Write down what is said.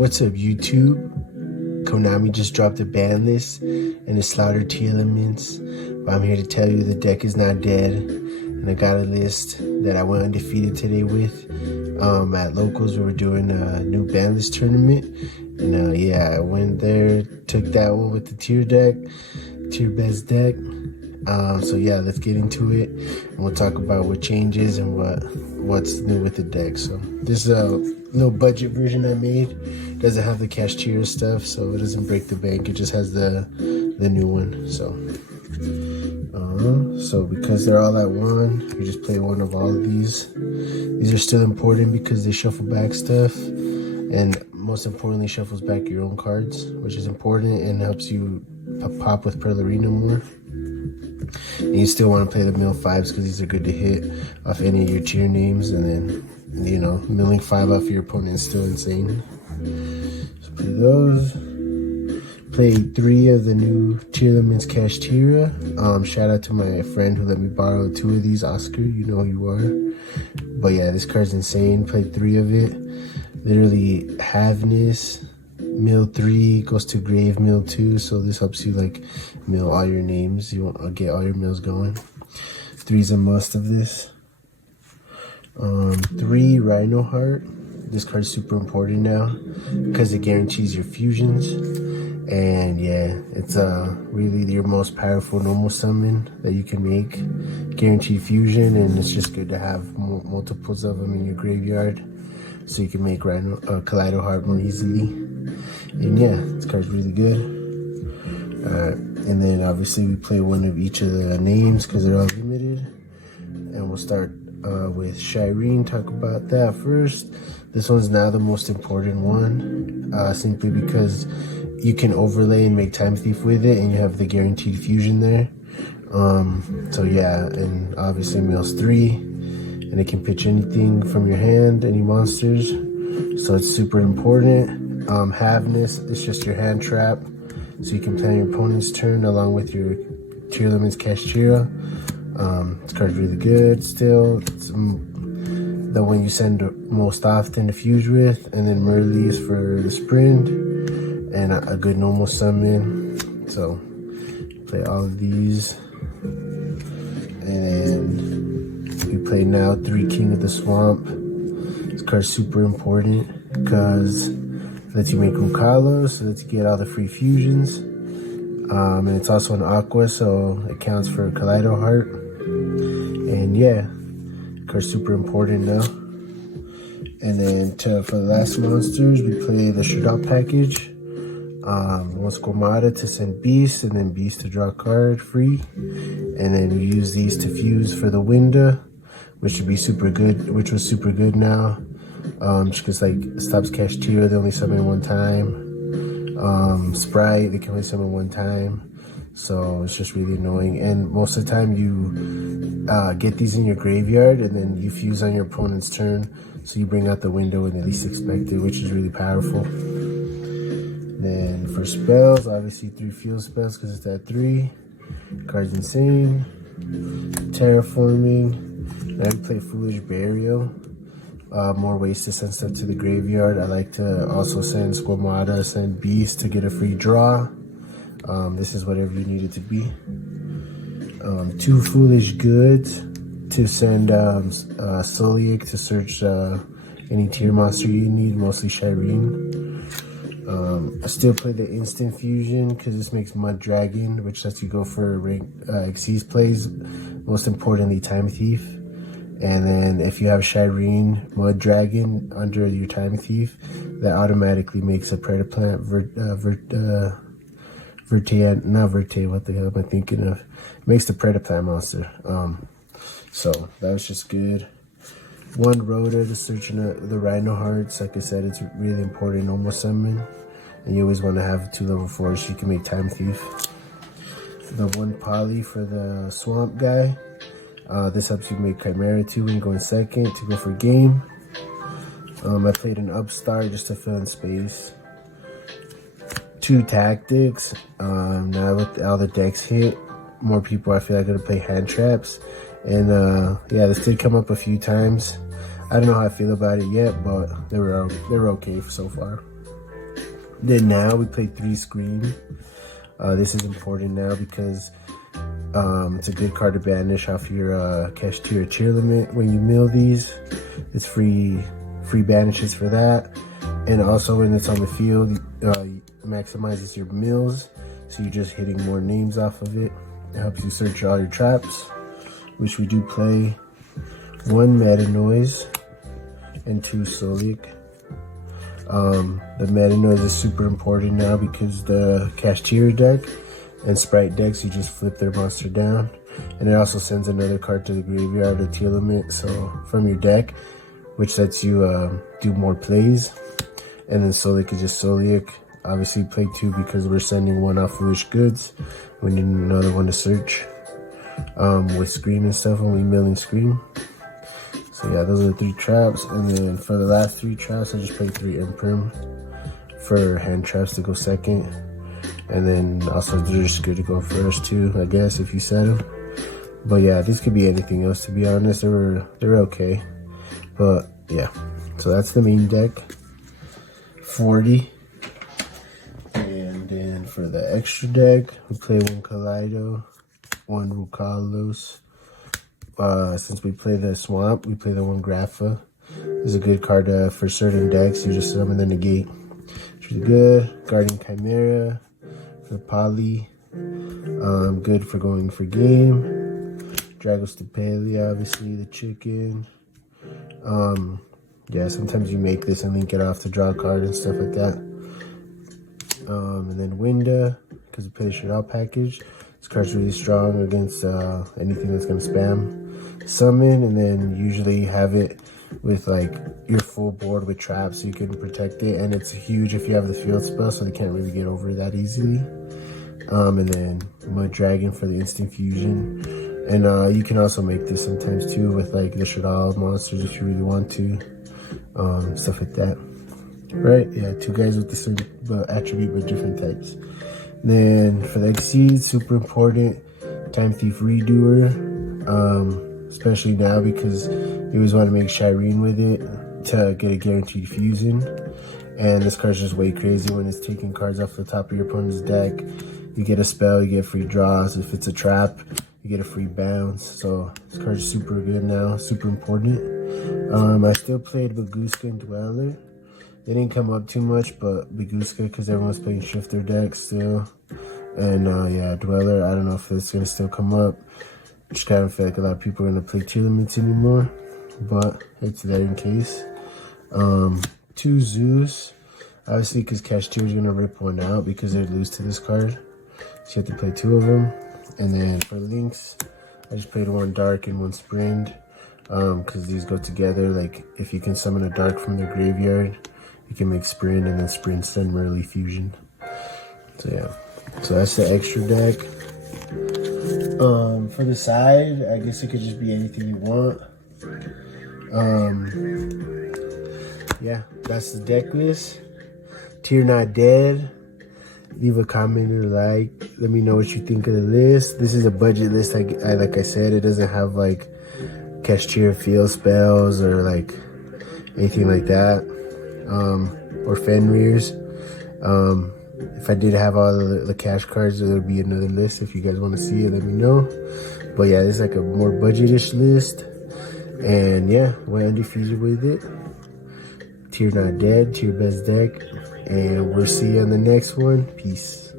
What's up, YouTube? Konami just dropped a ban list and it slaughtered Tearlaments, but I'm here to tell you the deck is not dead, and I got a list that I went undefeated today with. At locals, we were doing a new Banlist tournament, and yeah, I went there, took that one with the tier best deck. So yeah, let's get into it, and we'll talk about what changes and what's new with the deck. So this is a little budget version I made. It doesn't have the Cashtira stuff, so it doesn't break the bank. It just has the new one. So because they're all at one, you just play one of all of these. These are still important because they shuffle back stuff, and most importantly, shuffles back your own cards, which is important and helps you pop with Pearl Arena more. And you still want to play the mill 5s because these are good to hit off any of your tier names, and then, you know, milling 5 off your opponent is still insane. So play those. Play 3 of the new Tearlaments Cashtira. Shout out to my friend who let me borrow 2 of these. Oscar, you know who you are. But yeah, this card's insane. Played 3 of it. Literally halveness. Mill 3 goes to grave, mill 2, so this helps you like mill all your names. You want to get all your mills going. 3's a must of this. 3 Rhino Heart. This card's super important now because it guarantees your fusions, and yeah, it's really your most powerful normal summon that you can make. Guaranteed fusion, and it's just good to have multiples of them in your graveyard, so you can make Kaleido Heart more easily. And yeah, this card's really good. And then obviously we play one of each of the names because they're all limited. And we'll start with Shireen. Talk about that first. This one's now the most important one, simply because you can overlay and make Time Thief with it, and you have the guaranteed fusion there. So yeah, and obviously mills 3, and it can pitch anything from your hand, any monsters. So it's super important. Halveness is just your hand trap, so you can plan your opponent's turn along with your Tearlaments Cashtira. This card's really good still. It's the one you send most often to fuse with, and then Merleys for the sprint, and a good normal summon. So play all of these, and we play now 3 King of the Swamp. This card's super important because it lets you make Ukalo, so that you get all the free fusions. And it's also an aqua, so it counts for Kaleido Heart. And yeah, card's super important now. And then for the last monsters, we play the Shootout package. One Squamata to send Beast, and then Beast to draw a card free. And then we use these to fuse for the window, which would be super good, which was super good now. Just because like it stops Cashtira, they only summon 1 time. Sprite, they can only summon 1 time. So it's just really annoying. And most of the time you get these in your graveyard, and then you fuse on your opponent's turn. So you bring out the window when they least expect it, which is really powerful. Then for spells, obviously 3 fuel spells because it's at 3. Card's insane. Terraforming. Now we play Foolish Burial. More ways to send stuff to the graveyard. I like to also send Squamata, send Beast to get a free draw. This is whatever you need it to be. 2 Foolish Goods to send Soliak to search any tier monster you need, mostly Shireen. I still play the instant fusion because this makes Mud Dragon, which lets you go for rank Xyz plays, most importantly Time Thief. And then if you have Shireen Mud Dragon under your Time Thief, that automatically makes a Predaplant what the hell am I thinking of? It makes the Predaplant monster. So that was just good. 1 Rhoda to search the Rhino Hearts. Like I said, it's really important normal summon. And you always want to have 2 level 4s so you can make Time Thief. The 1 Poly for the Swamp guy. This helps you make Chimera 2 when you go in second to go for game. I played an Upstart just to fill in space. 2 Tactics. Now with all the decks hit, more people I feel like are gonna play hand traps. And yeah, this did come up a few times. I don't know how I feel about it yet, but they were okay so far. Then now we play 3 Scream. This is important now because it's a good card to banish off your cash tier Tearlaments when you mill these. It's free banishes for that. And also when it's on the field, maximizes your mills, so you're just hitting more names off of it. It helps you search all your traps, which we do play 1 Meta Noise and 2 Solik. The Meta Noise is super important now because the cash tier deck and Sprite decks, you just flip their monster down. And it also sends another card to the graveyard, a Tearlaments, so from your deck, which lets you do more plays. And then Solik is just Solik. Obviously play 2 because we're sending 1 off Foolish Goods. We need another one to search with Scream and stuff when we milling Scream. So yeah, those are the 3 traps. And then for the last 3 traps, I just played 3 Imprim for hand traps to go second. And then also they're just good to go first too, I guess, if you set them. But yeah, this could be anything else, to be honest. They're okay. But yeah, so that's the main deck. 40. And then for the extra deck, we play 1 Kaleido, 1 Rukalos. Since we play the Swamp, we play the 1 Grapha. This is a good card for certain decks. You just summon the negate. Which is good. Guardian Chimera for Poly. Good for going for game. Dragostapeli, obviously, the chicken. Yeah, sometimes you make this and link it off to draw a card and stuff like that. And then Winda, because we play the Shroud package. This card's really strong against anything that's going to spam summon. And then usually have it with like your full board with traps so you can protect it. And it's huge if you have the field spell, so they can't really get over that easily. And then Mud Dragon for the instant fusion. And you can also make this sometimes too with like the Shroud monsters if you really want to. Stuff like that. Right, yeah, 2 guys with the same attribute but different types. Then for the Exceed, super important, Time Thief Redoer, especially now because you always want to make Shireen with it to get a guaranteed fusion. And this card's just way crazy when it's taking cards off the top of your opponent's deck. You get a spell, you get free draws. If it's a trap, you get a free bounce. So this card's super good now, super important. I still played Baguska and Dweller. They didn't come up too much, but Baguska, because everyone's playing Shifter deck still. And yeah, Dweller, I don't know if it's going to still come up. Just kind of feel like a lot of people are going to play Tearlaments anymore, but it's there in case. 2 Zeus, obviously because Cash Tier is going to rip 1 out because they're loose to this card. So you have to play 2 of them. And then for Links, I just played 1 Dark and 1 Sprint. Because these go together. Like if you can summon a Dark from their graveyard, you can make Sprint, and then Sprint's then Merly Fusion. So yeah, so that's the extra deck. For the side, I guess it could just be anything you want. Yeah, that's the deck list. Tier Not Dead. Leave a comment or like. Let me know what you think of the list. This is a budget list. Like I said, it doesn't have like cash tier field spells or like anything like that, or Fenrir's. If I did have all the cash cards, there would be another list. If you guys want to see it, let me know. But yeah, this is like a more budgetish list. And yeah, we're undefeated with it. Tier Not Dead, tier best deck. And we'll see you on the next one. Peace.